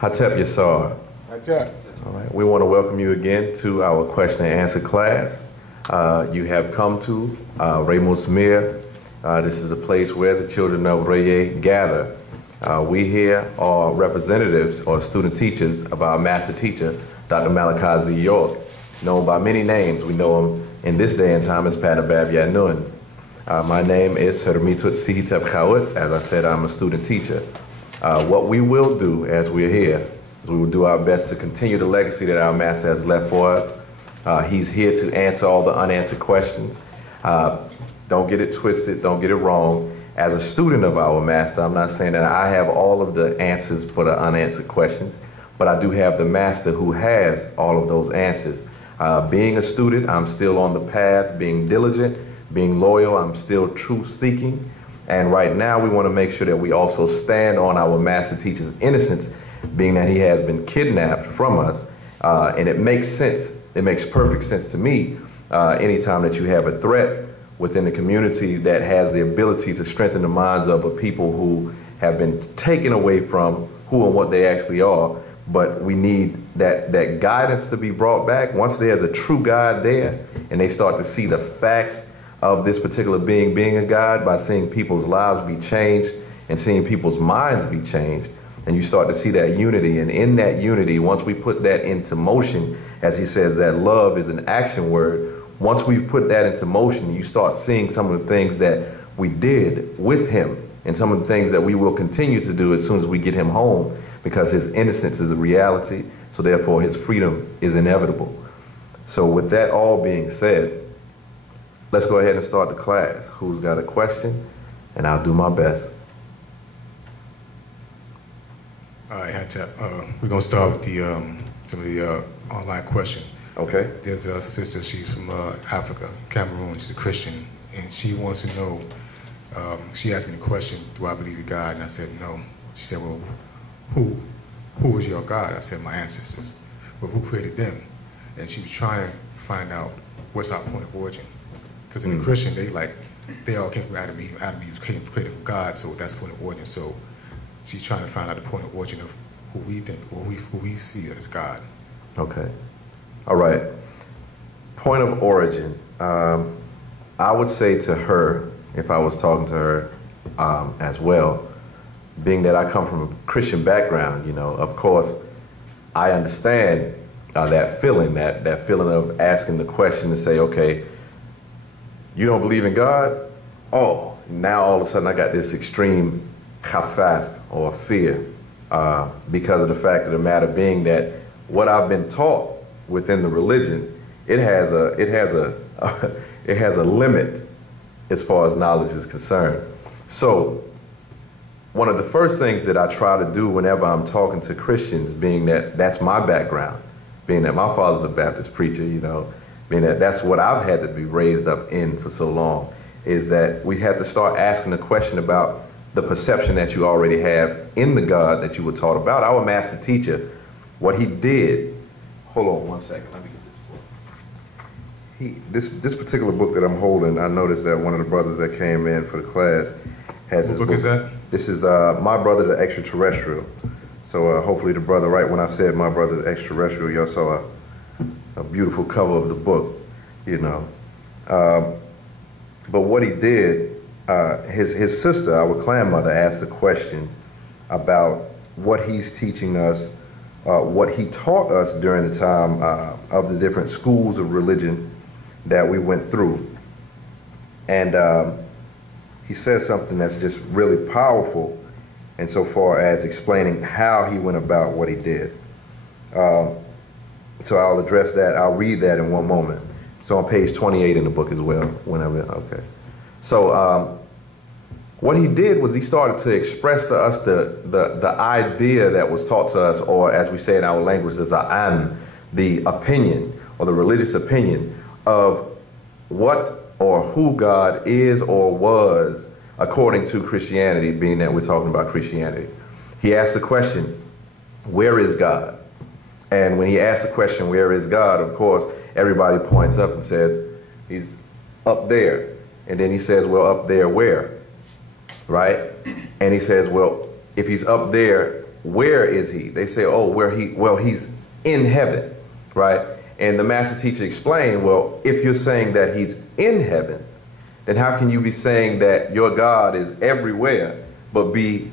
Hatep Yassar. Hatep. All right. We want to welcome you again to our question and answer class. You have come to Ramos Mir. This is a place where the children of Reye gather. We here are representatives or student teachers of our master teacher, Dr. Malachi Z. York, known by many names. We know him in this day and time as Panabab Yanun. My name is Hermitut Sihitep Kawit. As I said, I'm a student teacher. What we will do as we're here is we will do our best to continue the legacy that our master has left for us. He's here to answer all the unanswered questions. Don't get it twisted, don't get it wrong. As a student of our master, I'm not saying that I have all of the answers for the unanswered questions, but I do have the master who has all of those answers. Being a student, I'm still on the path, being diligent, being loyal, I'm still truth-seeking. And right now, we want to make sure that we also stand on our master teacher's innocence, being that he has been kidnapped from us. And it makes sense. It makes perfect sense to me anytime that you have a threat within the community that has the ability to strengthen the minds of a people who have been taken away from who and what they actually are. But we need that guidance to be brought back. Once there's a true God there and they start to see the facts of this particular being a God, by seeing people's lives be changed and seeing people's minds be changed, and you start to see that unity. And in that unity, once we put that into motion, as he says that love is an action word, once we've put that into motion, you start seeing some of the things that we did with him and some of the things that we will continue to do as soon as we get him home, because his innocence is a reality, so therefore his freedom is inevitable. So with that all being said, let's go ahead and start the class. Who's got a question? And I'll do my best. All right, Hatep. We're going to start with some of the online questions. Okay. There's a sister, she's from Africa, Cameroon. She's a Christian, and she wants to know, she asked me the question, do I believe in God? And I said, no. She said, well, who is your God? I said, my ancestors. Well, who created them? And she was trying to find out what's our point of origin. Because in the Christian, they all came from Adam and Eve. Adam and Eve came created from God, so that's the point of origin. So she's trying to find out the point of origin of who we think, or who we see as God. Okay. All right. Point of origin. I would say to her, if I was talking to her as well, being that I come from a Christian background, you know, of course, I understand that feeling, that feeling of asking the question to say, okay, you don't believe in God? Oh, now all of a sudden I got this extreme khafaf, or fear, because of the fact of the matter being that what I've been taught within the religion, it has a limit as far as knowledge is concerned. So one of the first things that I try to do whenever I'm talking to Christians, being that that's my background, being that my father's a Baptist preacher, you know, being that that's what I've had to be raised up in for so long, is that we have to start asking the question about the perception that you already have in the God that you were taught about. Our master teacher, what he did, hold on one second, let me get this book. This particular book that I'm holding, I noticed that one of the brothers that came in for the class has this book. What book is that? This is My Brother the Extra-terrestrial. So hopefully the brother, right when I said My Brother the Extra-terrestrial, y'all saw a beautiful cover of the book, you know. But what he did, his sister, our clan mother, asked a question about what he's teaching us, what he taught us during the time of the different schools of religion that we went through. And he says something that's just really powerful insofar as explaining how he went about what he did. So I'll address that. I'll read that in one moment. So on page 28 in the book as well, whenever, okay. So what he did was he started to express to us the idea that was taught to us, or as we say in our language, the opinion or the religious opinion of what or who God is or was according to Christianity, being that we're talking about Christianity. He asked the question, where is God? And when he asked the question, where is God, of course, everybody points up and says, he's up there. And then he says, well, up there where? Right? And he says, well, if he's up there, where is he? They say, oh, he's in heaven, right? And the master teacher explained, well, if you're saying that he's in heaven, then how can you be saying that your God is everywhere but be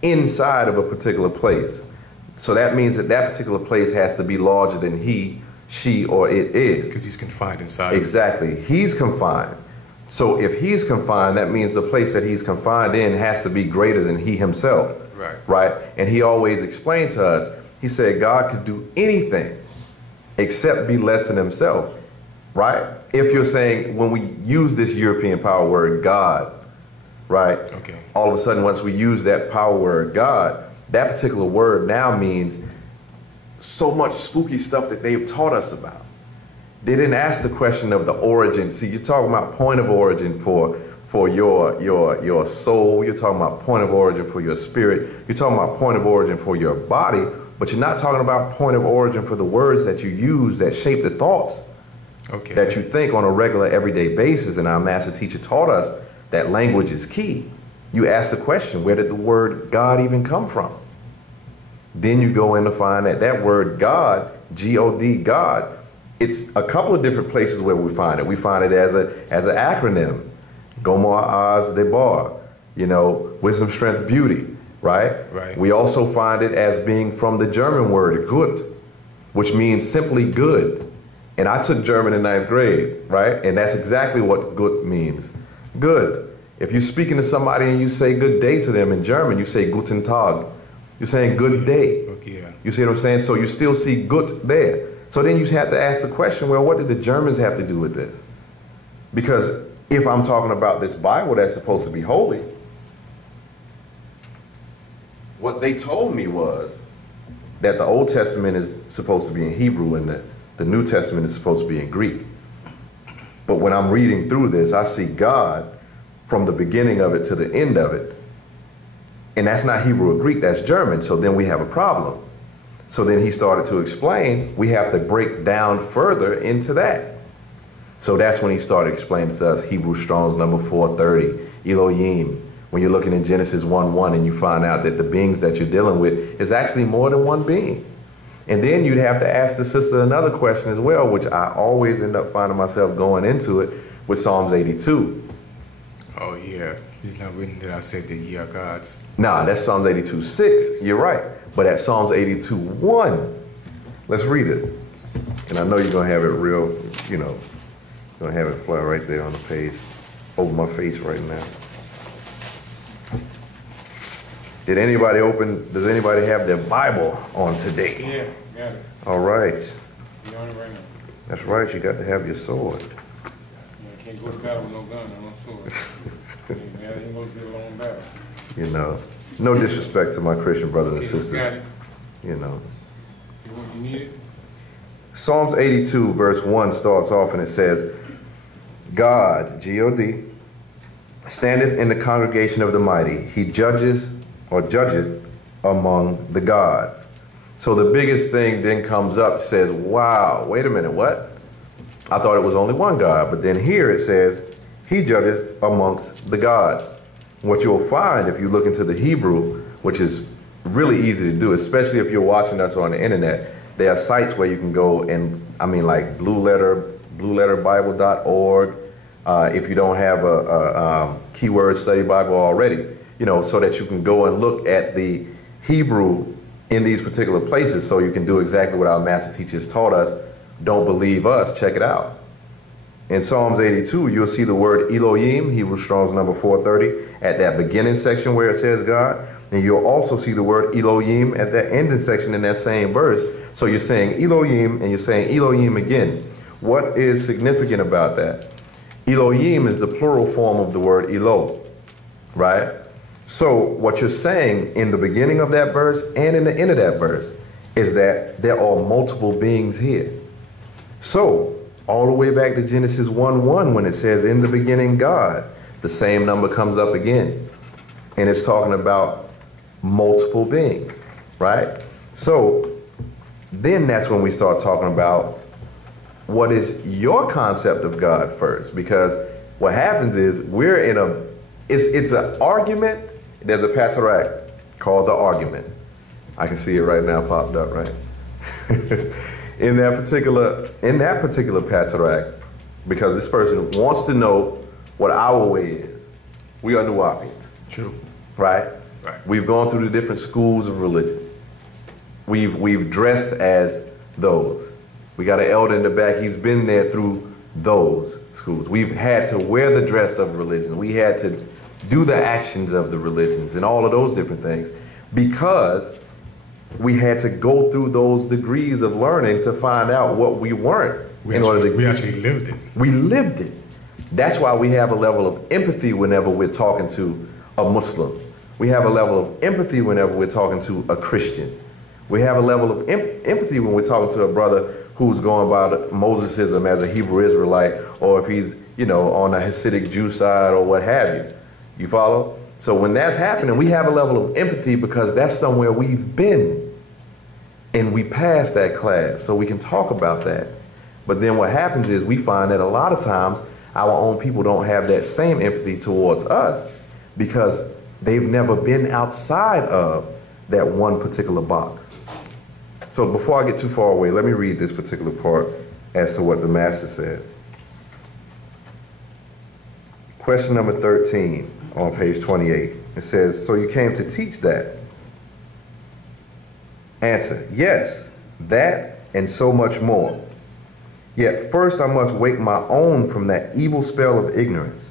inside of a particular place? So that means that that particular place has to be larger than he, she, or it is. Because he's confined inside. Exactly. He's confined. So if he's confined, that means the place that he's confined in has to be greater than he himself. Right. Right? And he always explained to us, he said God could do anything except be less than himself. Right? If you're saying, when we use this European power word, God, right? Okay. All of a sudden, once we use that power word, God, that particular word now means so much spooky stuff that they've taught us about. They didn't ask the question of the origin. See, you're talking about point of origin for your soul. You're talking about point of origin for your spirit. You're talking about point of origin for your body, but you're not talking about point of origin for the words that you use that shape the thoughts that you think on a regular, everyday basis. And our master teacher taught us that language is key. You ask the question, where did the word God even come from? Then you go in to find that that word God, G-O-D, God, it's a couple of different places where we find it. We find it as an acronym, Gomor Az Debar, wisdom, strength, beauty, right? Right. We also find it as being from the German word gut, which means simply good. And I took German in 9th grade, right? And that's exactly what gut means. Good. If you're speaking to somebody and you say good day to them in German, you say guten Tag. You're saying good day. Okay, yeah. You see what I'm saying? So you still see gut there. So then you have to ask the question, well, what did the Germans have to do with this? Because if I'm talking about this Bible that's supposed to be holy, what they told me was that the Old Testament is supposed to be in Hebrew and the New Testament is supposed to be in Greek. But when I'm reading through this, I see God from the beginning of it to the end of it. And that's not Hebrew or Greek, that's German. So then we have a problem. So then he started to explain, we have to break down further into that. So that's when he started explaining to us Hebrew Strong's number 430, Elohim. When you're looking in Genesis 1:1 and you find out that the beings that you're dealing with is actually more than one being. And then you'd have to ask the sister another question as well, which I always end up finding myself going into it with Psalms 82. Oh, yeah. He's not written that I said that ye are gods. Nah, that's Psalms 82:6. You're right. But at Psalms 82:1, let's read it. And I know you're going to have it real, going to have it fly right there on the page over my face right now. Does anybody have their Bible on today? Yeah, got it. All right. You're on it right now. That's right, you got to have your sword. You can't go to battle with no gun or no sword. You ain't going to do a long battle. No disrespect to my Christian brothers and Got sisters. it. You You need it? Psalms 82 verse 1 starts off and it says, God, G-O-D, standeth in the congregation of the mighty. He judgeth among the gods. So the biggest thing then comes up, says, wow, wait a minute, what? I thought it was only one God, but then here it says, he judges amongst the gods. What you'll find if you look into the Hebrew, which is really easy to do, especially if you're watching us on the internet, there are sites where you can go and, like blueletterbible.org, if you don't have a keyword study Bible already, so that you can go and look at the Hebrew in these particular places so you can do exactly what our master teachers taught us. Don't believe us, check it out. In Psalms 82, you'll see the word Elohim, Hebrew Strong's number 430, at that beginning section where it says God. And you'll also see the word Elohim at that ending section in that same verse. So you're saying Elohim and you're saying Elohim again. What is significant about that? Elohim is the plural form of the word Elo, right? So what you're saying in the beginning of that verse and in the end of that verse is that there are multiple beings here. So all the way back to Genesis 1:1 when it says in the beginning God, the same number comes up again. And it's talking about multiple beings, right? So then that's when we start talking about what is your concept of God first, because what happens is it's an argument. There's a patriarch called the argument. I can see it right now popped up, right? in that particular Patarak, because this person wants to know what our way is. We are Nuwaupians. True. Right? Right. We've gone through the different schools of religion. We've dressed as those. We got an elder in the back, he's been there through those schools. We've had to wear the dress of religion. We had to do the actions of the religions and all of those different things because we had to go through those degrees of learning to find out what we weren't. We actually lived it. We lived it. That's why we have a level of empathy whenever we're talking to a Muslim. We have a level of empathy whenever we're talking to a Christian. We have a level of empathy when we're talking to a brother who's going by Mosesism as a Hebrew Israelite, or if he's, you know, on the Hasidic Jew side or what have you. You follow? So when that's happening, we have a level of empathy because that's somewhere we've been. And we passed that class, so we can talk about that. But then what happens is we find that a lot of times our own people don't have that same empathy towards us because they've never been outside of that one particular box. So before I get too far away, let me read this particular part as to what the master said. Question number 13 on page 28. It says, so you came to teach that? Answer, yes, that and so much more. Yet first I must wake my own from that evil spell of ignorance,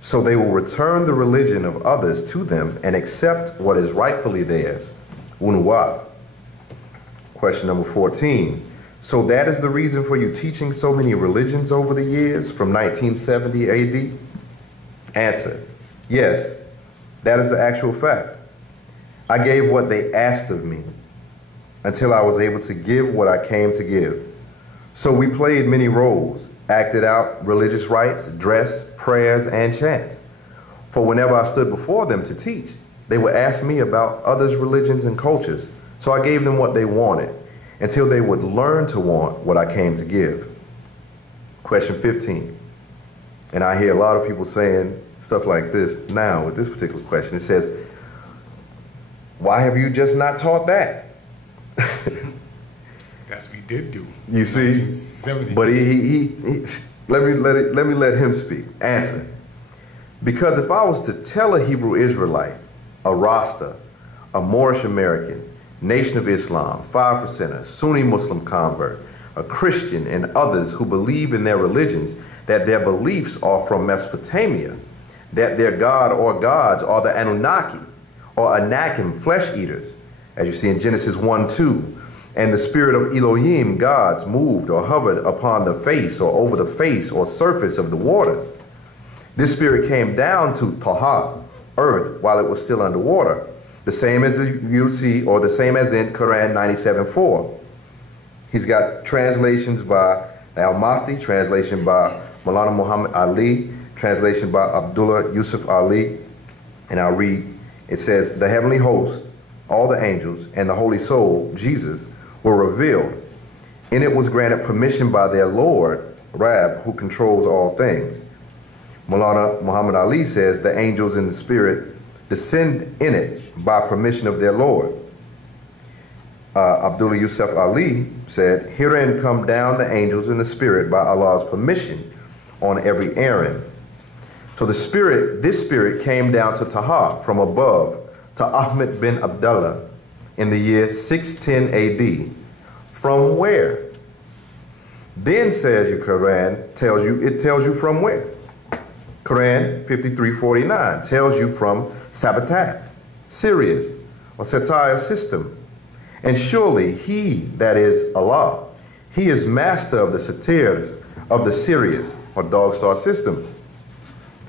so they will return the religion of others to them and accept what is rightfully theirs. Wu-nuwaup. Question number 14. So that is the reason for you teaching so many religions over the years from 1970 AD? Answer, yes, that is the actual fact. I gave what they asked of me until I was able to give what I came to give. So we played many roles, acted out religious rites, dress, prayers, and chants. For whenever I stood before them to teach, they would ask me about others' religions and cultures. So I gave them what they wanted until they would learn to want what I came to give. Question 15. And I hear a lot of people saying stuff like this now with this particular question. It says, why have you just not taught that? That's what he did do. You see? 1970. But let me let him speak. Answer. Because if I was to tell a Hebrew Israelite, a Rasta, a Moorish American, Nation of Islam, 5%er, Sunni Muslim convert, a Christian, and others who believe in their religions that their beliefs are from Mesopotamia, that their god or gods are the Anunnaki or Anakim, flesh eaters, as you see in Genesis 1:2, and the spirit of Elohim, gods, moved or hovered upon the face or over the face or surface of the waters. This spirit came down to Taha, earth, while it was still underwater. The same as you see, or the same as in Quran 97:4. He's got translations by Al-Mahdi, translation by Maulana Muhammad Ali, translation by Abdullah Yusuf Ali, and I'll read. It says, the heavenly host, all the angels, and the Holy Soul, Jesus, were revealed. In it was granted permission by their Lord, Rab, who controls all things. Maulana Muhammad Ali says the angels in the spirit descend in it by permission of their Lord. Abdullah Yusuf Ali said, herein come down the angels in the spirit by Allah's permission on every errand. So this spirit came down to Taha from above to Ahmed bin Abdullah in the year 610 AD. From where? Then says you Quran tells you from where? Quran 53:49 tells you from Sabatat, Sirius, or Satire system. And surely he, that is Allah, he is master of the Satirs of the Sirius, or Dog Star system.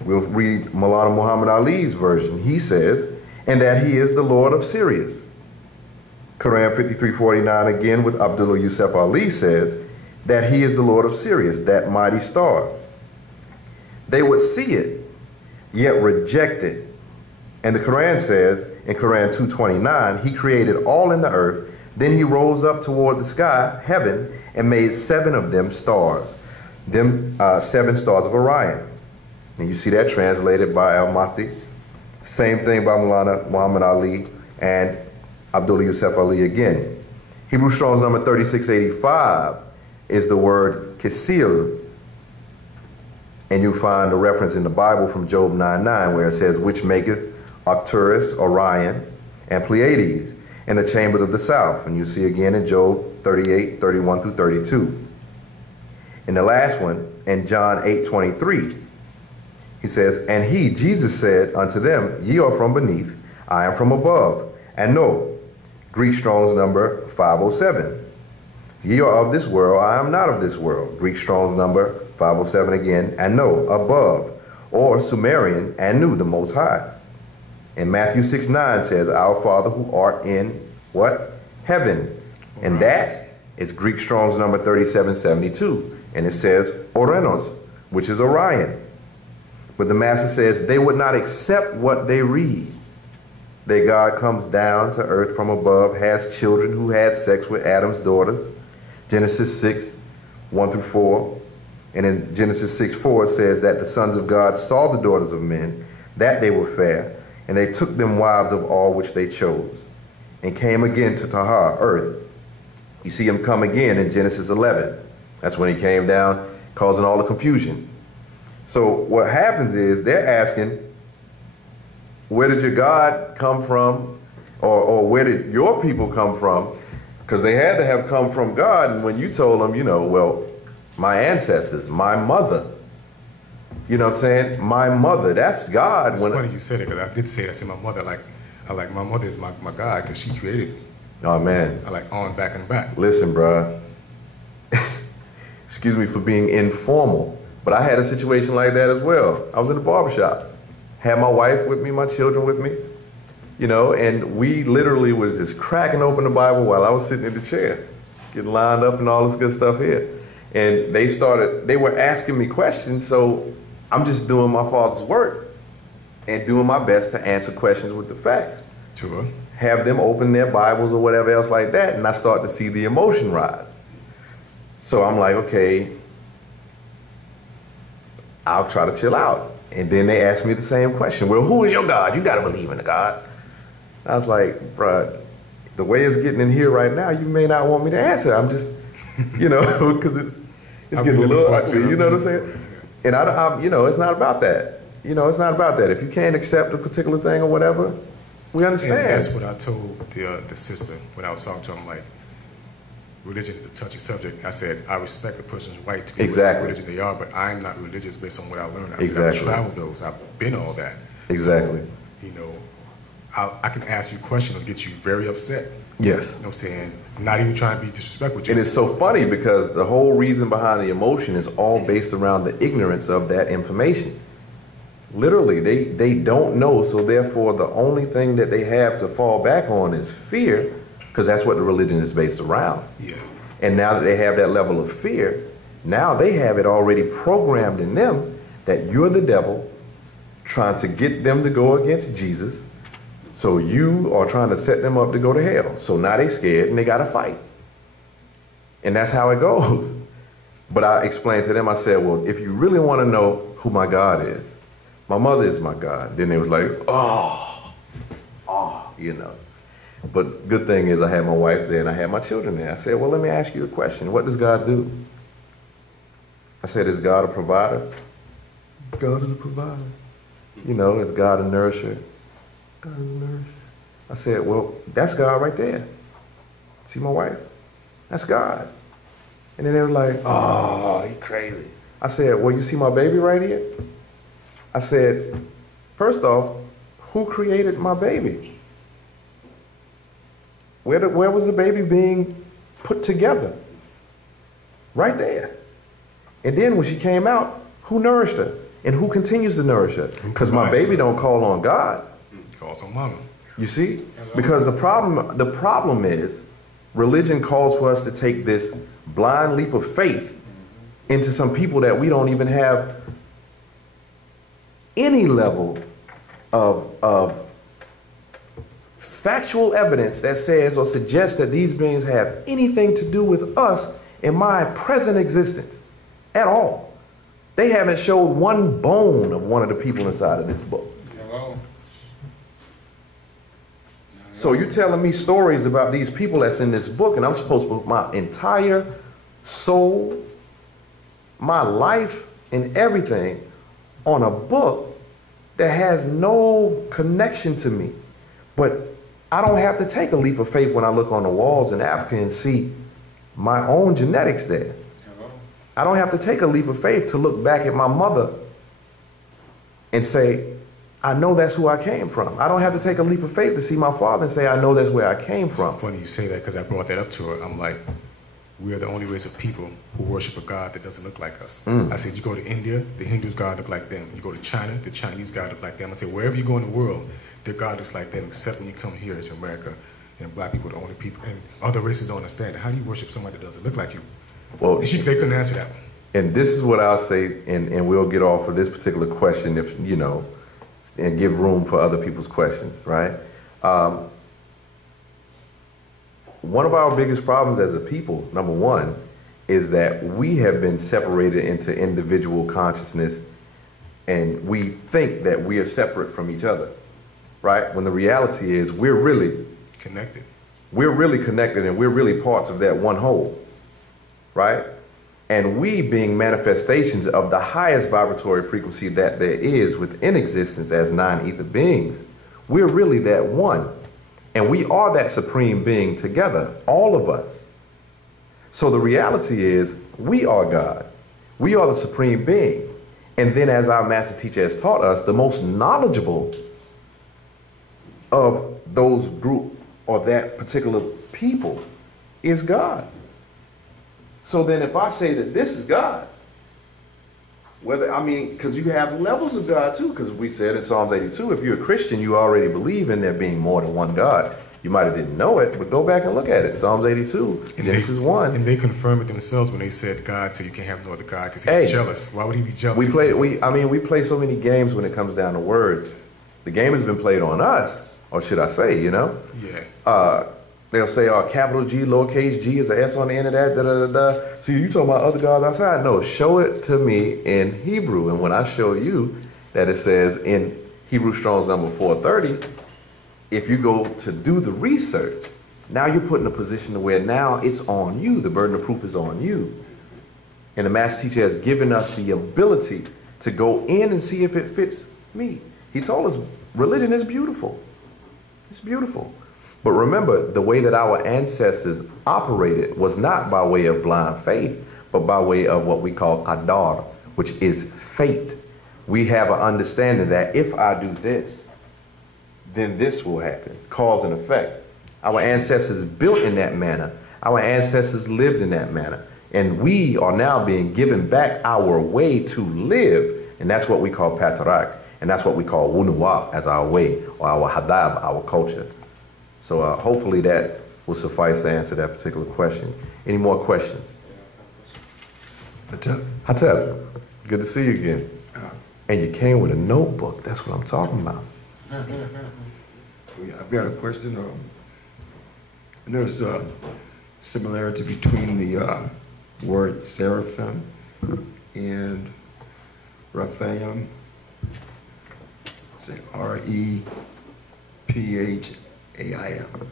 We'll read Maulana Muhammad Ali's version. He says, and that he is the Lord of Sirius. Quran 53:49 again with Abdullah Yusuf Ali says that he is the Lord of Sirius, that mighty star. They would see it, yet reject it. And the Quran says in Quran 2:29, he created all in the earth, then he rose up toward the sky, heaven, and made 7 of them stars, 7 stars of Orion. And you see that translated by Al-Mahdi. Same thing by Maulana Muhammad Ali and Abdullah Yusuf Ali again. Hebrew Strong's number 3685 is the word kisil. And you find a reference in the Bible from Job 9:9 where it says, which maketh Arcturus, Orion, and Pleiades in the chambers of the south. And you see again in Job 38:31 through 32. And the last one, in John 8:23, he says, and he, Jesus, said unto them, ye are from beneath, I am from above. And no, Greek Strong's number 507. Ye are of this world, I am not of this world. Greek Strong's number 507 again, and no, above, or Sumerian, and nu, the Most High. And Matthew 6:9 says, our Father who art in, what? Heaven. And that is Greek Strong's number 3772. And it says, Orenos, which is Orion. But the Master says, they would not accept what they read. That God comes down to earth from above, has children who had sex with Adam's daughters. Genesis 6:1 through 4. And in Genesis 6:4 it says that the sons of God saw the daughters of men, that they were fair, and they took them wives of all which they chose, and came again to Tahar, earth. You see him come again in Genesis 11. That's when he came down, causing all the confusion. So what happens is they're asking, where did your God come from? Or where did your people come from? Because they had to have come from God. And when you told them, you know, well, my ancestors, my mother, you know what I'm saying? My mother, that's God. It's funny you said it, because I did say that. I said my mother, my mother is my God, because she created me. Oh, man. I like on, back, and back. Listen, bruh. Excuse me for being informal, but I had a situation like that as well. I was in the barbershop, had my wife with me, my children with me, you know, and we literally was just cracking open the Bible while I was sitting in the chair, getting lined up and all this good stuff here. And they were asking me questions, so I'm just doing my Father's work and doing my best to answer questions with the facts. Sure. Have them open their Bibles or whatever else like that, and I start to see the emotion rise. So I'm like, okay, I'll try to chill out. And then they asked me the same question. Well, who is your God? You got to believe in a God. I was like, bruh, the way it's getting in here right now, you may not want me to answer. I'm just, you know, because it's getting a little ugly, you know what I'm saying? And I'm, you know, it's not about that. You know, it's not about that. If you can't accept a particular thing or whatever, we understand. And that's what I told the sister when I was talking to him, like, religion is a touchy subject. I said, I respect a person's right to be whatever religion they are, but I'm not religious based on what I learned. I said, I've traveled those. I've been all that. Exactly. So, you know, I can ask you questions and get you very upset. Yes. You know what I'm saying? Not even trying to be disrespectful. And it's so funny because the whole reason behind the emotion is all based around the ignorance of that information. Literally, they don't know, so therefore the only thing that they have to fall back on is fear, because that's what the religion is based around. Yeah. And now that they have that level of fear, now they have it already programmed in them that you're the devil trying to get them to go against Jesus. So you are trying to set them up to go to hell. So now they're scared and they got to fight. And that's how it goes. But I explained to them, I said, well, if you really want to know who my God is, my mother is my God. Then they was like, oh, you know. But good thing is I had my wife there and I had my children there. I said, well, let me ask you a question. What does God do? I said, is God a provider? God is a provider. You know, is God a nourisher? God is a nourisher. I said, well, that's God right there. See my wife? That's God. And then they were like, oh, you crazy. I said, well, you see my baby right here? I said, first off, who created my baby? Where was the baby being put together? Right there. And then when she came out, who nourished her? And who continues to nourish her? Because my baby don't call on God. He calls on mama. You see? Because the problem is religion calls for us to take this blind leap of faith into some people that we don't even have any level of factual evidence that says or suggests that these beings have anything to do with us in my present existence at all. They haven't showed one bone of one of the people inside of this book. Hello. So you're telling me stories about these people that's in this book, and I'm supposed to put my entire soul, my life, and everything on a book that has no connection to me. But I don't have to take a leap of faith when I look on the walls in Africa and see my own genetics there. I don't have to take a leap of faith to look back at my mother and say, I know that's who I came from. I don't have to take a leap of faith to see my father and say, I know that's where I came from. It's funny you say that, because I brought that up to her. I'm like, we are the only race of people who worship a God that doesn't look like us. I said, you go to India, the Hindus' God look like them. You go to China, the Chinese God look like them. I said, wherever you go in the world, their God looks like them, except when you come here to America, and black people are the only people, and other races don't understand it. How do you worship somebody that doesn't look like you? Well, they couldn't answer that one. And this is what I'll say, and we'll get off of this particular question, if you know, and give room for other people's questions, right? One of our biggest problems as a people, number one, is that we have been separated into individual consciousness, and we think that we are separate from each other, right? When the reality is we're really connected. We're really connected, and we're really parts of that one whole, right? And we being manifestations of the highest vibratory frequency that there is within existence as non-ether beings, we're really that one. And we are that supreme being together, all of us. So the reality is we are God. We are the supreme being. And then, as our master teacher has taught us, the most knowledgeable of those group or that particular people is God. So then if I say that this is God, because you have levels of God too, because we said in Psalms 82, if you're a Christian, you already believe in there being more than one God. You might have didn't know it, but go back and look at it. Psalms 82, Genesis 1. And they confirmed it themselves when they said God said you can't have no other God because he's jealous. Why would he be jealous? We play so many games when it comes down to words. The game has been played on us, or should I say, you know? Yeah. They'll say, capital G, lowercase g is an S on the end of that, da-da-da-da. See, you talking about other gods outside? No, show it to me in Hebrew. And when I show you that it says in Hebrew Strong's number 430, if you go to do the research, now you're put in a position where now it's on you. The burden of proof is on you. And the master teacher has given us the ability to go in and see if it fits me. He told us religion is beautiful. It's beautiful. But remember, the way that our ancestors operated was not by way of blind faith, but by way of what we call qadar, which is fate. We have an understanding that if I do this, then this will happen, cause and effect. Our ancestors built in that manner. Our ancestors lived in that manner. And we are now being given back our way to live. And that's what we call patarak. And that's what we call Wu-nuwaup as our way, or our hadab, our culture. So hopefully that will suffice to answer that particular question. Any more questions? Hatep, good to see you again. And you came with a notebook. That's what I'm talking about. I've got a question. There's a similarity between the word seraphim and Rephaim. Say R-E-P-H-A-I-M.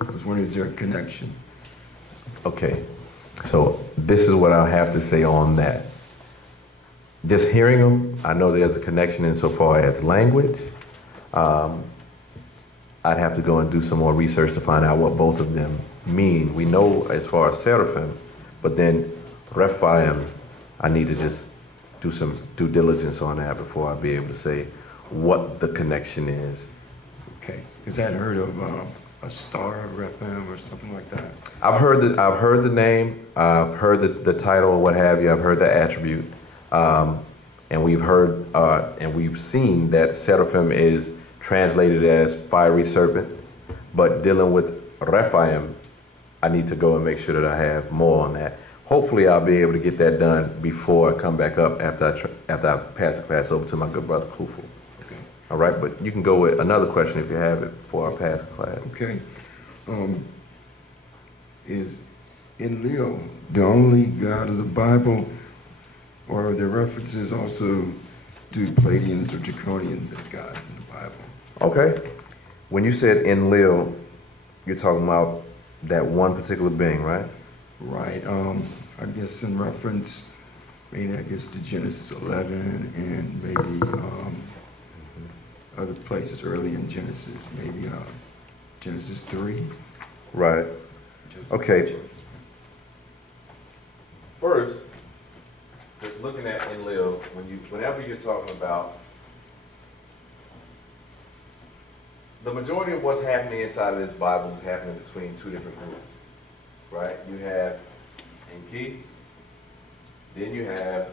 I was wondering, is there a connection? Okay, so this is what I'll have to say on that. Just hearing them, I know there's a connection insofar as language. I'd have to go and do some more research to find out what both of them mean. We know as far as seraphim, but then Rephaim, I need to just do some due diligence on that before I'll be able to say what the connection is. Okay, because I had heard of a star of Rephaim or something like that. I've heard the name, I've heard the title or what have you, I've heard the attribute, and we've heard and we've seen that seraphim is translated as fiery serpent, but dealing with Rephaim, I need to go and make sure that I have more on that. Hopefully I'll be able to get that done before I come back up after I pass the class over to my good brother Kufu. Okay. All right, but you can go with another question if you have it before I pass the class. Okay. Is Enlil the only God of the Bible, or are there references also to Pleiadians or Draconians as gods in the Bible? Okay. When you said Enlil, you're talking about that one particular being, right? Right. I guess in reference, maybe I guess to Genesis 11 and maybe other places early in Genesis, maybe Genesis 3. Right. Okay. First, just looking at Enlil, whenever you're talking about the majority of what's happening inside of this Bible is happening between two different groups, right? You have Enki, then you have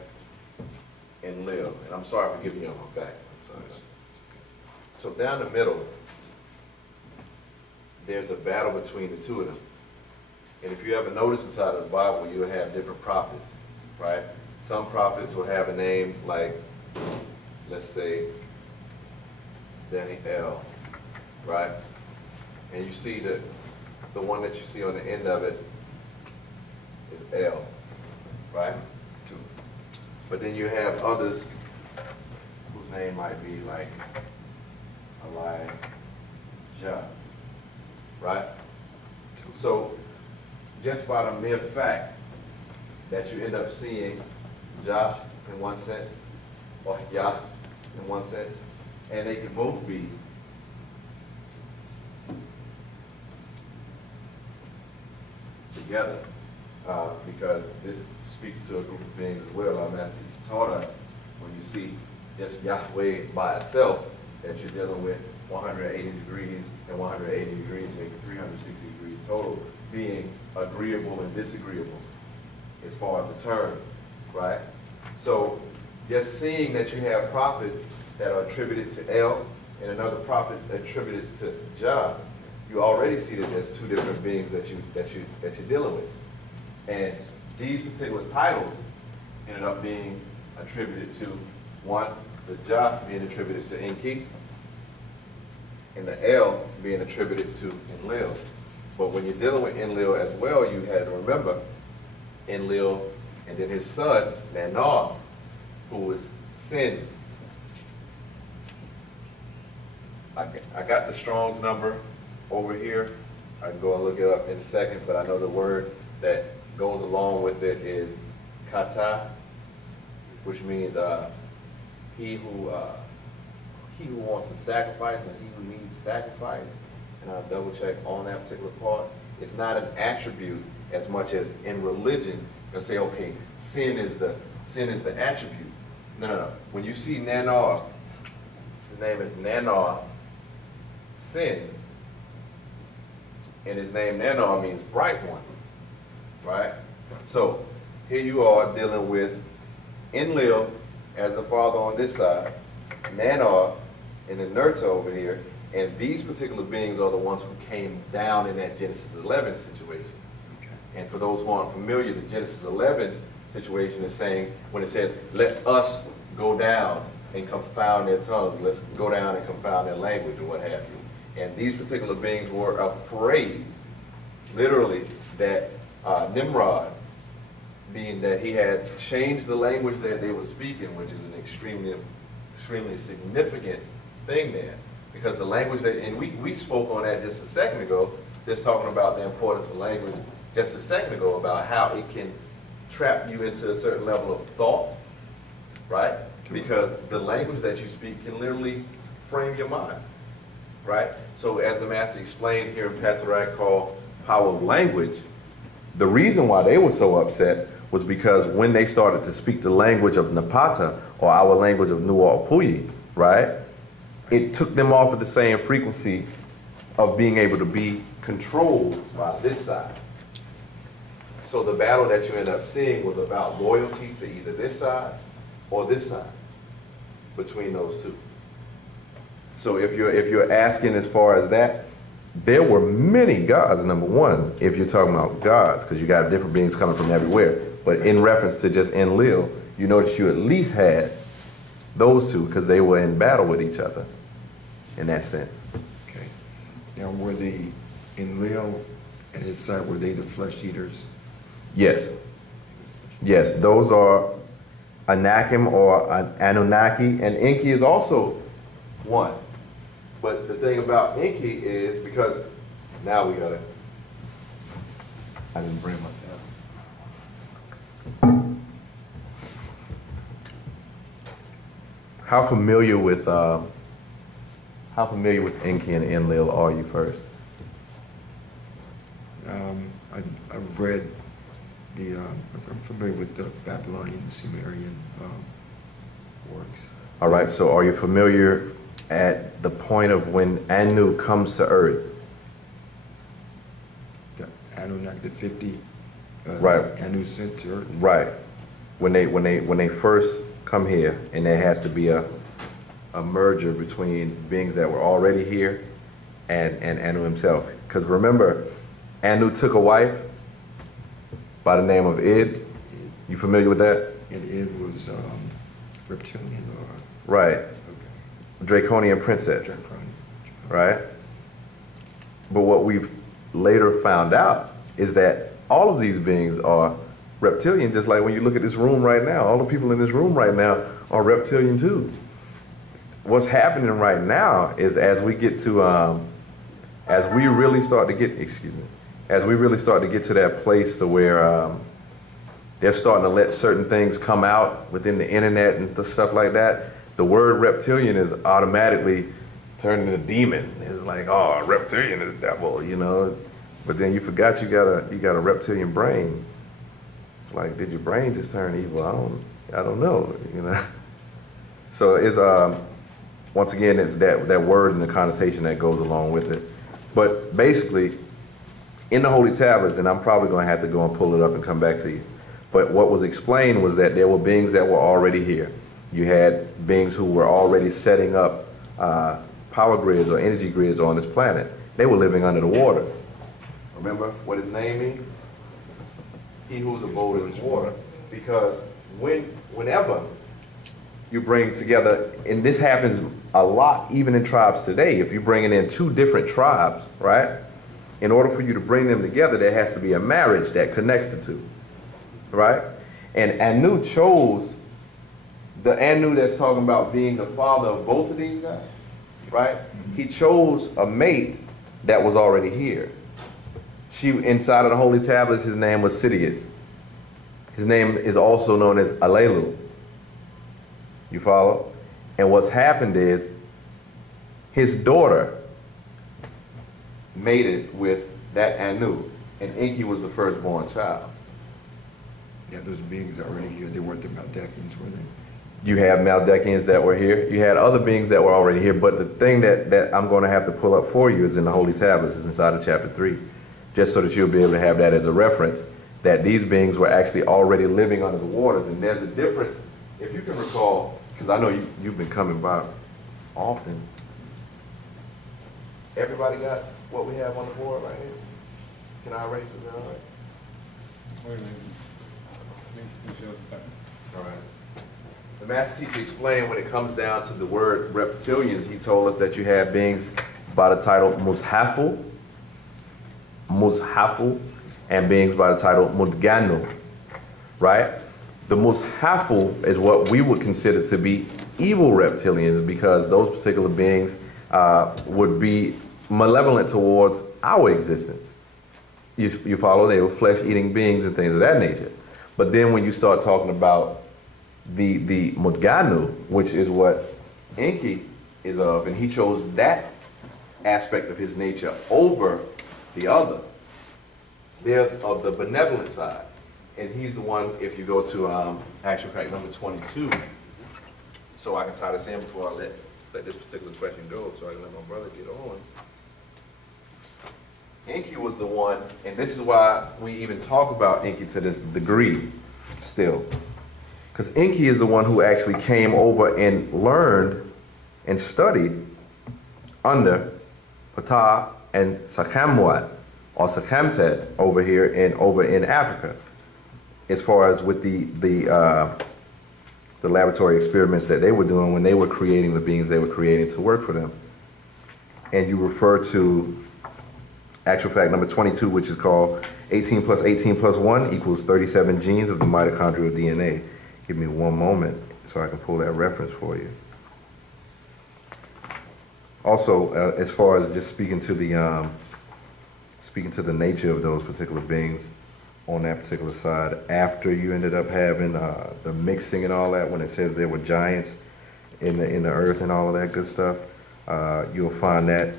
Enlil, and I'm sorry for giving you on my back. I'm sorry. So down the middle, there's a battle between the two of them. And if you ever notice inside of the Bible, you'll have different prophets, right? Some prophets will have a name like, let's say, Daniel, right? And you see that the one that you see on the end of it is El, right? But then you have others whose name might be like Elijah, right? So just by the mere fact that you end up seeing Jah in one sense, or Yah in one sense, and they can both be together, because this speaks to a group of beings as well. Our master taught us, when you see just Yahweh by itself, that you're dealing with 180 degrees and 180 degrees, making 360 degrees total, being agreeable and disagreeable as far as the term, right? So just seeing that you have prophets that are attributed to El and another prophet attributed to Jah, you already see that there's two different beings that you're dealing with. And these particular titles ended up being attributed to one, the Jah being attributed to Enki, and the El being attributed to Enlil. But when you're dealing with Enlil as well, you had to remember Enlil and then his son, Nanar, who was Sin. I got the Strong's number over here. I can go and look it up in a second, but I know the word that goes along with it is kata, which means he who wants to sacrifice and he who needs sacrifice. And I'll double check on that particular part. It's not an attribute as much as in religion. They'll say, okay, sin is the attribute. No. When you see Nanar, his name is Nanar Sin, and his name Nanar means bright one, right? So here you are dealing with Enlil as a father on this side, Nanar and then Nerta over here, and these particular beings are the ones who came down in that Genesis 11 situation. Okay. And for those who aren't familiar, the Genesis 11 situation is saying, when it says, let us go down and confound their tongue, let's go down and confound their language or what have you. And these particular beings were afraid, literally, that Nimrod, being that he had changed the language that they were speaking, which is an extremely significant thing there. Because the language that, and we spoke on that just a second ago, just talking about the importance of language just a second ago, about how it can trap you into a certain level of thought, right? Because the language that you speak can literally frame your mind, right? So as the master explained here in Patarak called Power of Language, the reason why they were so upset was because when they started to speak the language of Napata, or our language of Wu-nuwaupu, right? It took them off of the same frequency of being able to be controlled by this side. So the battle that you end up seeing was about loyalty to either this side or this side, between those two. So if you're asking as far as that, there were many gods, number one, if you're talking about gods, because you got different beings coming from everywhere. But in reference to just Enlil, you notice you at least had those two, because they were in battle with each other in that sense. Okay. Now, were the Enlil and his side, were they the flesh eaters? Yes. Yes, those are Anakim or Anunnaki, and Enki is also one. But the thing about Enki is, because Now we got it. I didn't bring my tab. How familiar with Enki and Enlil are you first? I've read the, I'm familiar with the Babylonian and Sumerian works. All right, so are you familiar at the point of when Anu comes to Earth? The Anunnaki, the 50, right. Anu sent to Earth. Right. When they first come here, and there has to be a merger between beings that were already here and Anu himself. Because remember, Anu took a wife by the name of Id. You familiar with that? And Id was reptilian or? Right. Okay. Draconian princess. Draconian. Right? But what we've later found out is that all of these beings are reptilian, just like when you look at this room right now. All the people in this room right now are reptilian too. What's happening right now is as we get to, as we really start to get to that place to where they're starting to let certain things come out within the internet and stuff like that, the word reptilian is automatically turned into demon. It's like, oh, reptilian is the devil, you know. But then you forgot you got a reptilian brain. Like, did your brain just turn evil? I don't know, you know. So it's once again, it's that word and the connotation that goes along with it. But basically, in the Holy Tablets, and I'm probably going to have to go and pull it up and come back to you, but what was explained was that there were beings that were already here. You had beings who were already setting up power grids or energy grids on this planet. They were living under the water. Remember what his name means? He who's abode in water. Because whenever you bring together, and this happens a lot even in tribes today, if you're bringing in two different tribes, right? In order for you to bring them together, there has to be a marriage that connects the two, right? And Anu chose, the Anu that's talking about being the father of both of these guys, right? He chose a mate that was already here. Inside of the Holy Tablets, his name was Sidious. His name is also known as Alelu. You follow? And what's happened is his daughter mated with that Anu, and Enki was the firstborn child. Yeah, those beings already here. They weren't the Maldekians, were they? You have Maldekians that were here. You had other beings that were already here. But the thing that I'm going to have to pull up for you is in the Holy Tablets. It's inside of chapter 3. Just so that you'll be able to have that as a reference, that these beings were actually already living under the waters. And there's a difference, if you can recall, because I know you've been coming by often. Everybody got what we have on the board right here? Can I erase it? All right. Wait a minute. Finish your second. All right. The master teacher explained when it comes down to the word reptilians, he told us that you have beings by the title Wu-nuwaupu, and beings by the title Mudganu, right? The Wu-nuwaupu is what we would consider to be evil reptilians, because those particular beings would be malevolent towards our existence. You follow? They were flesh-eating beings and things of that nature. But then when you start talking about the Mudganu, which is what Enki is of, and he chose that aspect of his nature over the other. They're of the benevolent side. And he's the one, if you go to action fact number 22, so I can tie this in before I let this particular question go, so I can let my brother get on. Enki was the one, and this is why we even talk about Enki to this degree still. Because Enki is the one who actually came over and learned and studied under Ptah and Sakamwat, or Sakamtet over here and over in Africa, as far as with the laboratory experiments that they were doing when they were creating the beings they were creating to work for them. And you refer to actual fact number 22, which is called 18 plus 18 plus 1 equals 37 genes of the mitochondrial DNA. Give me one moment so I can pull that reference for you. Also, as far as just speaking to the speaking to the nature of those particular beings on that particular side after you ended up having the mixing and all that, when it says there were giants in the earth and all of that good stuff. You'll find that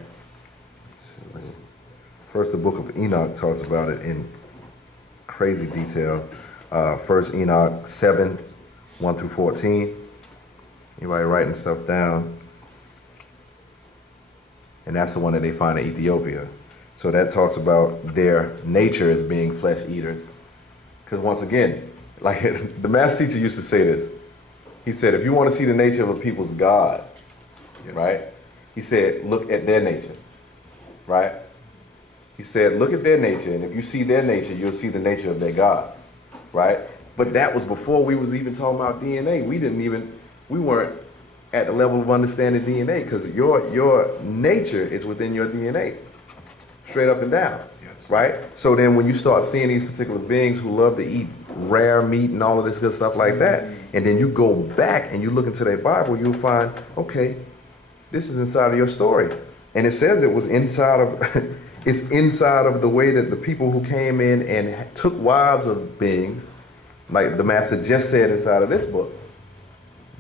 first the book of Enoch talks about it in crazy detail. First Enoch 7, 1 through 14. Anybody writing stuff down? And that's the one that they find in Ethiopia. So that talks about their nature as being flesh eaters. Because once again, like the math teacher used to say this. He said, if you want to see the nature of a people's God, yes, right? He said, look at their nature, right? He said, look at their nature, and if you see their nature, you'll see the nature of their God, right? But that was before we was even talking about DNA. We weren't at the level of understanding DNA, because your nature is within your DNA, straight up and down, yes, right? So then when you start seeing these particular beings who love to eat rare meat and all of this good stuff like that, and then you go back and you look into their Bible, you'll find, okay, this is inside of your story. And it says it was inside of, it's inside of the way that the people who came in and took wives of beings, like the master just said inside of this book.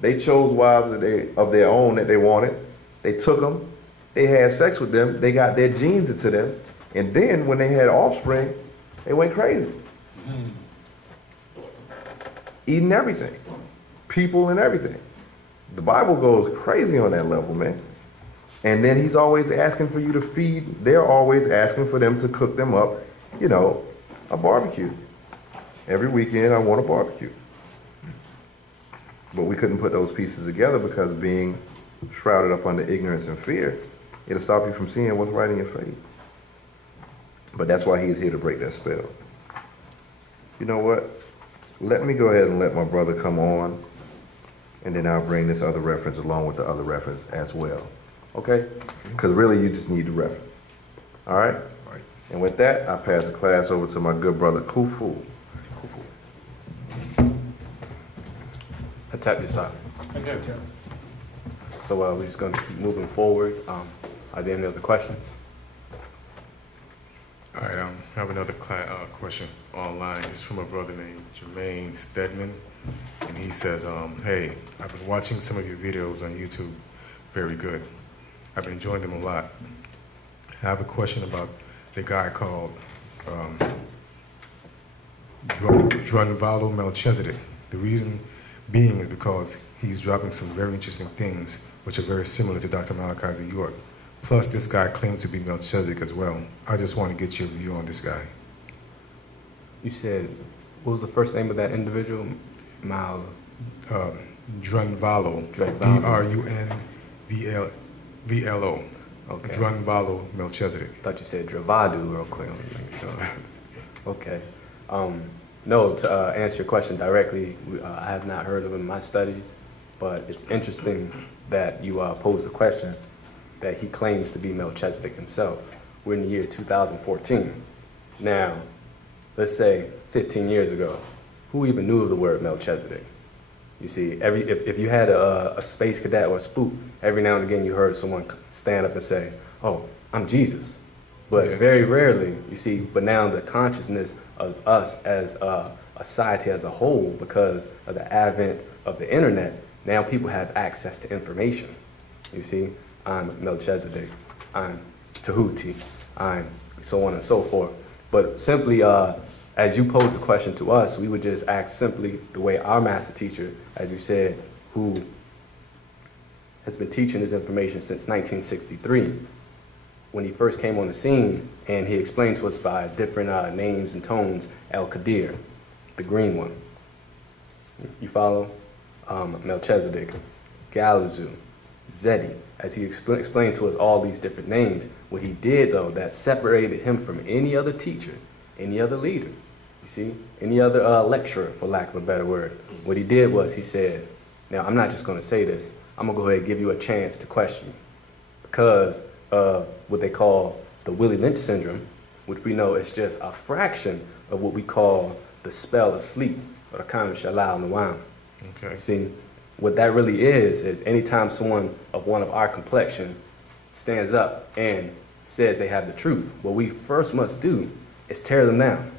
They chose wives of their own that they wanted. They took them. They had sex with them. They got their genes into them. And then when they had offspring, they went crazy. Eating everything. People and everything. The Bible goes crazy on that level, man. And then he's always asking for you to feed. They're always asking for them to cook them up, you know, a barbecue. Every weekend I want a barbecue. But we couldn't put those pieces together because being shrouded up under ignorance and fear, it'll stop you from seeing what's right in your face. But that's why he's here to break that spell. You know what? Let me go ahead and let my brother come on, and then I'll bring this other reference along with the other reference as well. Okay? Because really you just need the reference. All right? All right. And with that, I pass the class over to my good brother Kufu. Tap this out. So we're just going to keep moving forward. Are there any other questions? All right, I have another question online. It's from a brother named Jermaine Stedman. And he says, hey, I've been watching some of your videos on YouTube. Very good. I've been enjoying them a lot. I have a question about the guy called Drunvalo Melchizedek. The reason being is because he's dropping some very interesting things which are very similar to Dr. Malachi's of York. Plus, this guy claims to be Melchizedek as well. I just want to get your view on this guy. You said, what was the first name of that individual? Drunvalo. D-R-U-N-V-L-O. Okay. Drunvalo Melchizedek. I thought you said Dravadu real quick. Okay. No, to answer your question directly, I have not heard of him in my studies, but it's interesting that you posed the question that he claims to be Melchizedek himself. We're in the year 2014. Now, let's say 15 years ago, who even knew of the word Melchizedek? You see, if you had a space cadet or a spook, every now and again you heard someone stand up and say, oh, I'm Jesus. But very rarely, you see, but now the consciousness of us as a society as a whole, because of the advent of the internet, now people have access to information. You see, I'm Melchizedek, I'm Tahuti, I'm so on and so forth. But simply, as you posed the question to us, we would just ask simply the way our master teacher, as you said, who has been teaching this information since 1963, when he first came on the scene, and he explained to us by different names and tones, El-Qadir, the green one. You follow? Melchizedek, Galuzu, Zedi, as he explained to us all these different names. What he did, though, that separated him from any other teacher, any other leader, you see, any other lecturer, for lack of a better word. What he did was he said, now, I'm not just going to say this. I'm going to go ahead and give you a chance to question me, because of what they call the Willie Lynch syndrome, which we know is just a fraction of what we call the spell of sleep, or the kind of shalal nawam. Okay. See, what that really is anytime someone of one of our complexion stands up and says they have the truth. What we first must do is tear them down.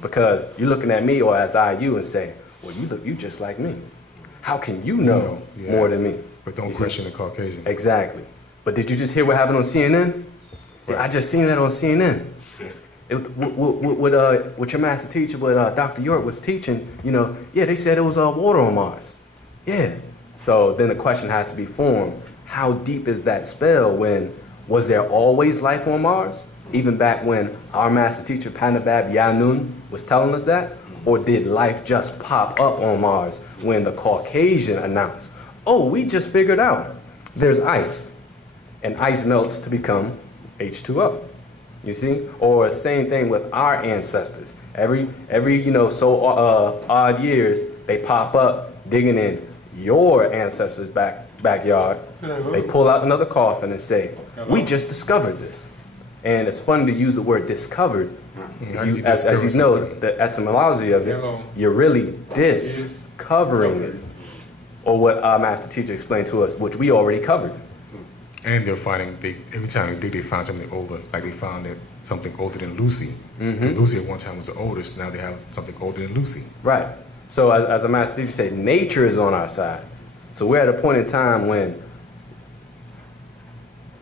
Because you're looking at me or as you and say, well, you just like me. How can you know more than me? But don't question the Caucasian. Exactly. But did you just hear what happened on CNN? Right. I just seen that on CNN. With your master teacher, what Dr. York was teaching, they said it was water on Mars. Yeah. So then the question has to be formed, how deep is that spell was there always life on Mars? Even back when our master teacher, Pt.1 was telling us that? Or did life just pop up on Mars when the Caucasian announced, oh, we just figured out there's ice, and ice melts to become H2O. You see? Or same thing with our ancestors. Every odd years, they pop up digging in your ancestors' backyard. They pull out another coffin and say, we just discovered this. And it's funny to use the word discovered. As you know, the etymology of it, you're really discovering it. Or what our master teacher explained to us, which we already covered. And they're finding, every time they dig, they find something older. Like they found something older than Lucy. Lucy at one time was the oldest, now they have something older than Lucy. Right. So as a master teacher said, nature is on our side. So we're at a point in time when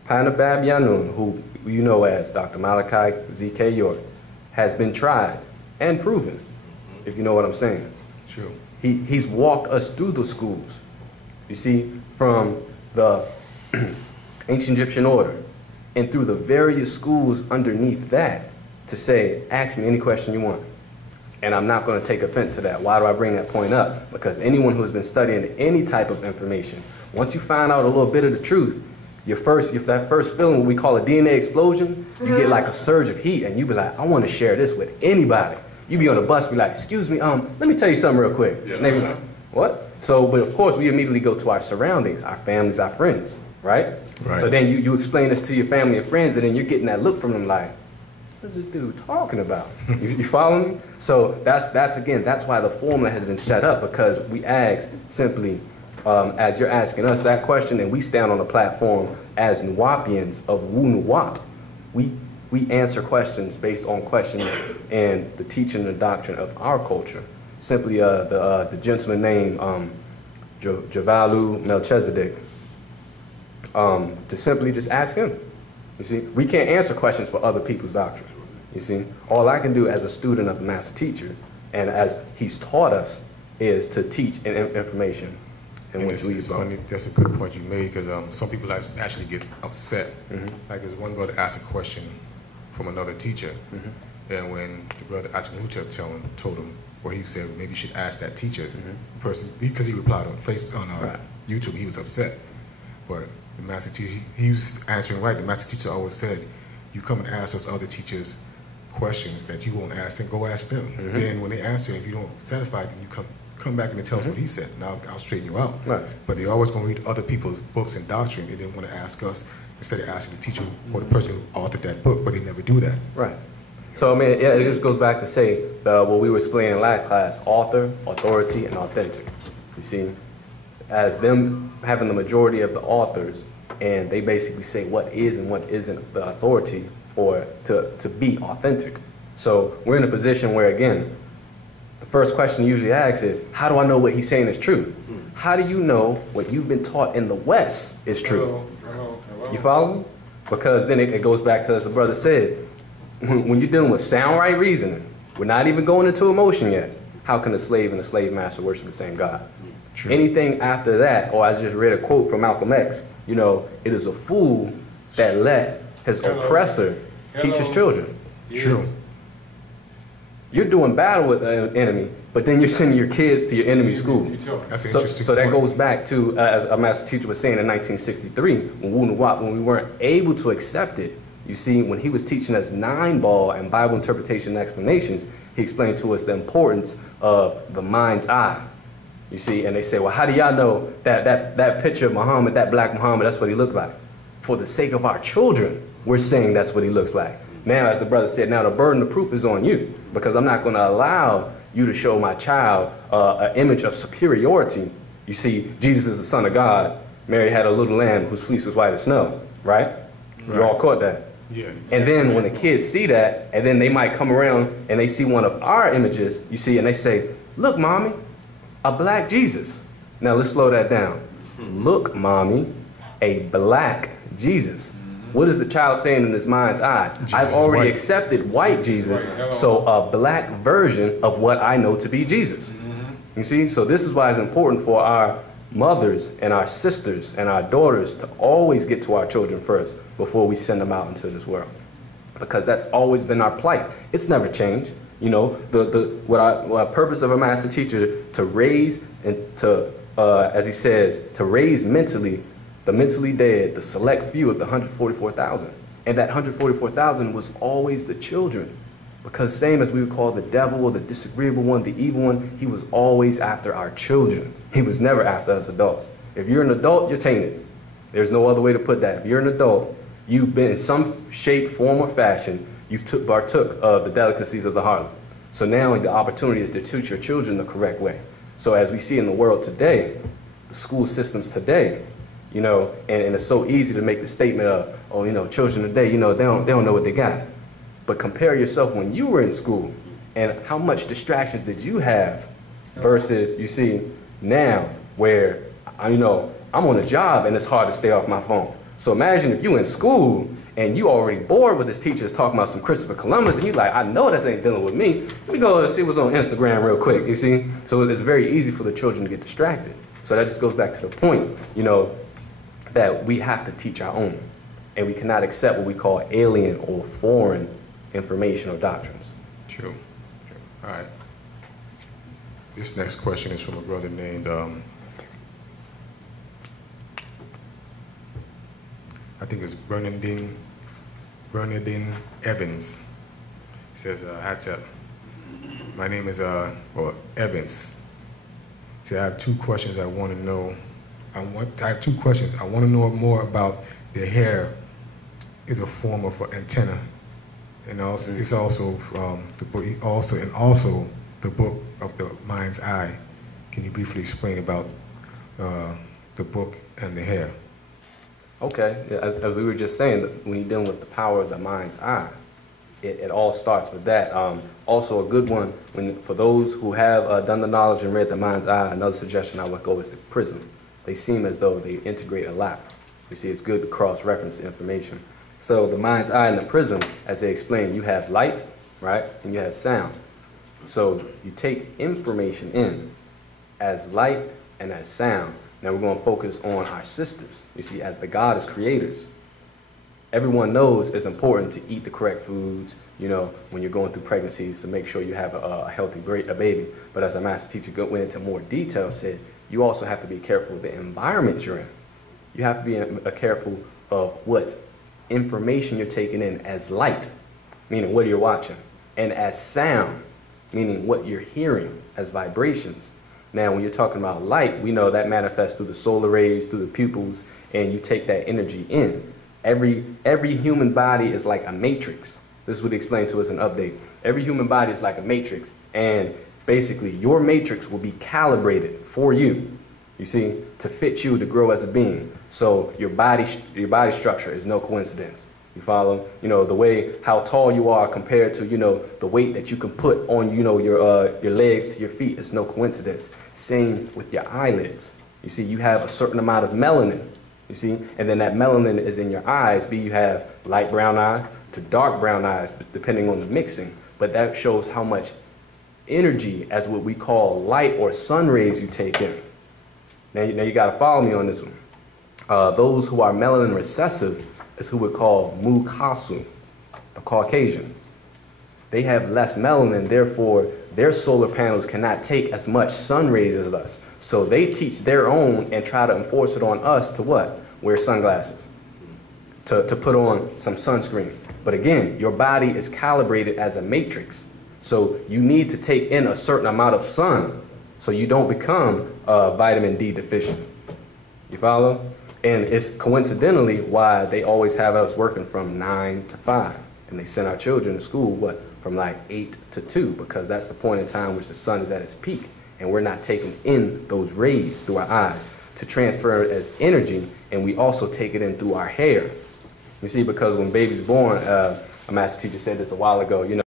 Pt.1, who you know as Dr. Malachi Z.K. York, has been tried and proven, if you know what I'm saying. True. He's walked us through the schools, you see, from the ancient Egyptian order and through the various schools underneath that to say, ask me any question you want. And I'm not going to take offense to that. Why do I bring that point up? Because anyone who has been studying any type of information, once you find out a little bit of the truth, that first feeling, what we call a DNA explosion, you get like a surge of heat and you be like, I want to share this with anybody. You be on the bus, be like, excuse me, let me tell you something real quick. Yeah. And they be like, what? So, but of course, we immediately go to our surroundings, our families, our friends, right? So then you explain this to your family and friends, and then you're getting that look from them like, what's this dude talking about? You follow me? So that's why the formula has been set up, because we ask simply, as you're asking us that question, and we stand on the platform as Nuwaupians of Wu-nuwaup, we answer questions based on questions and the teaching and the doctrine of our culture. Simply the gentleman named Javalu Melchizedek, to simply just ask him. You see, we can't answer questions for other people's doctrine. You see, all I can do as a student of the master teacher, and as he's taught us, is to teach information. And it's funny, that's a good point you made, because some people actually get upset. Like there's one brother asked a question from another teacher, and when the brother Ach-Nuchep told him, well, he said maybe you should ask that teacher person, because he replied on YouTube, he was upset. But the master teacher, he was answering right. The master teacher always said, you come and ask us other teachers questions that you won't ask them, go ask them. Then when they answer, if you don't satisfy, then you come back and tell us what he said. Now I'll straighten you out. But they're always going to read other people's books and doctrine. They didn't want to ask us, instead of asking the teacher or the person who authored that book, but they never do that. Right. So I mean, yeah, it just goes back to say what we were explaining in last class: author, authority, and authentic. You see, as them having the majority of the authors, and they basically say what is and what isn't the authority, or to be authentic. So we're in a position where, again, the first question you usually ask is, how do I know what he's saying is true? How do you know what you've been taught in the West is true? You follow me? Because then it goes back to, as the brother said, when you're dealing with sound right reasoning, we're not even going into emotion yet. How can a slave and a slave master worship the same God? True. Anything after that, or I just read a quote from Malcolm X, you know, it is a fool that let his oppressor teach his children. True. You're doing battle with the enemy, but then you're sending your kids to your enemy school. That's an interesting so that goes back to, as a master teacher was saying in 1963, when Wu-nuwaup, when we weren't able to accept it. You see, when he was teaching us 9-ball and Bible interpretation and explanations, he explained to us the importance of the mind's eye. You see, and they say, well, how do y'all know that picture of Muhammad, that black Muhammad, that's what he looked like? For the sake of our children, we're saying that's what he looks like. Now, as the brother said, now the burden of proof is on you, because I'm not going to allow you to show my child an image of superiority. You see, Jesus is the Son of God. Mary had a little lamb whose fleece was white as snow, right? You all caught that. Yeah. And then when the kids see that, and then they might come around and they see one of our images, you see, and they say, look, mommy, a black Jesus. Now let's slow that down. Look, mommy, a black Jesus. What is the child saying in his mind's eye? I've already accepted white Jesus, so a black version of what I know to be Jesus. You see, so this is why it's important for our mothers and our sisters and our daughters to always get to our children first before we send them out into this world, because that's always been our plight. It's never changed. You know, what purpose of a master teacher to raise and to, as he says, to raise mentally the mentally dead, the select few of the 144,000. And that 144,000 was always the children. Because same as we would call the devil or the disagreeable one, the evil one, he was always after our children. He was never after us adults. If you're an adult, you're tainted. There's no other way to put that. If you're an adult, you've been in some shape, form, or fashion, you've partook of the delicacies of the harlot. So now the opportunity is to teach your children the correct way. So as we see in the world today, the school systems today, you know, and it's so easy to make the statement of, oh, you know, children today, you know, they don't know what they got. But compare yourself when you were in school and how much distractions did you have versus, you see, now where, you know, I'm on a job and it's hard to stay off my phone. So imagine if you in school and you already bored with this teacher is talking about some Christopher Columbus and you like, I know this ain't dealing with me. Let me go and see what's on Instagram real quick, you see? So it's very easy for the children to get distracted. So that just goes back to the point, you know, that we have to teach our own. And we cannot accept what we call alien or foreign information or doctrines. True. All right. This next question is from a brother named, I think it's Bernardine Evans. He says, Hatep. My name is Evans. He said, I have two questions I want to know. I have two questions. I want to know more about the hair is a form of an antenna. And also, it's also the book. Also the book of the mind's eye. Can you briefly explain about the book and the hair? Okay, as we were just saying, when you're dealing with the power of the mind's eye, it all starts with that. Also, a good one for those who have done the knowledge and read the mind's eye. Another suggestion I would go is the prism. They seem as though they integrate a lot. You see, it's good to cross-reference the information. So the mind's eye and the prism, as they explain, you have light, right, and you have sound. So you take information in as light and as sound. Now we're going to focus on our sisters. You see, as the goddess creators, everyone knows it's important to eat the correct foods, you know, when you're going through pregnancies to make sure you have a healthy baby. But as our master teacher went into more detail, said, you also have to be careful of the environment you're in. You have to be careful of what information you're taking in as light, meaning what you're watching, and as sound, meaning what you're hearing as vibrations. Now, when you're talking about light, we know that manifests through the solar rays, through the pupils, and you take that energy in. Every human body is like a matrix. This would explain to us an update. Every human body is like a matrix, and basically your matrix will be calibrated for you, you see, to fit you to grow as a being. So your body structure is no coincidence. You follow? You know, the way how tall you are compared to, you know, the weight that you can put on, you know, your legs to your feet is no coincidence. Same with your eyelids. You see, you have a certain amount of melanin, you see, and then that melanin is in your eyes. You have light brown eyes to dark brown eyes, depending on the mixing. But that shows how much energy, as what we call light or sun rays, you take in. Now you got to follow me on this one. Those who are melanin recessive is who we call Mu-kasu, the Caucasian. They have less melanin, therefore their solar panels cannot take as much sun rays as us. So they teach their own and try to enforce it on us to what? Wear sunglasses, to put on some sunscreen. But again, your body is calibrated as a matrix. So you need to take in a certain amount of sun so you don't become vitamin D deficient. You follow? And it's coincidentally why they always have us working from 9 to 5. And they send our children to school, what, from like 8 to 2, because that's the point in time which the sun is at its peak. And we're not taking in those rays through our eyes to transfer it as energy, and we also take it in through our hair. You see, because when baby's born, a master teacher said this a while ago, you know,